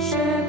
是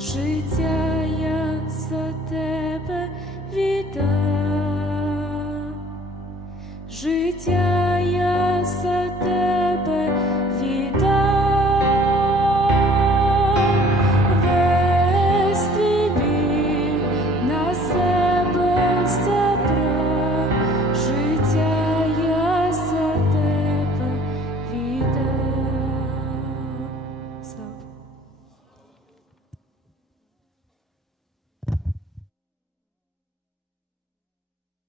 життя я за тебе віддав, життя